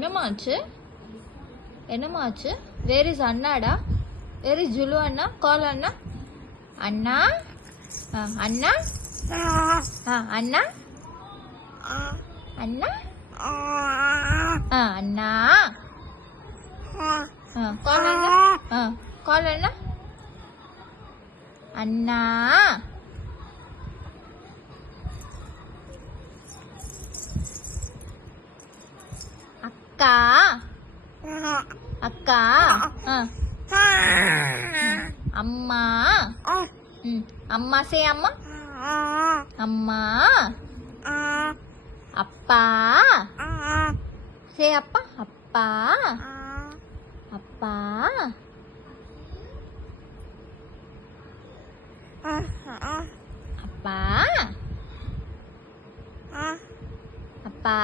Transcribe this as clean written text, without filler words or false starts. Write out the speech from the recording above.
என்னமாச்சு? என்னமாச்சு? Where is அண்ணாடா? வேர் இஸ் ஜுலு அண்ணா? கால் அண்ணா. அண்ணா, அண்ணா, அண்ணா, அண்ணா, அண்ணா, கால் அண்ணா, கால் அண்ணா, அண்ணா. அக்கா, அக்கா, அம்மா, அம்மா சே அம்மா, அம்மா, அப்பா சே அப்பா, அப்பா, அப்பா, அப்பா, அப்பா.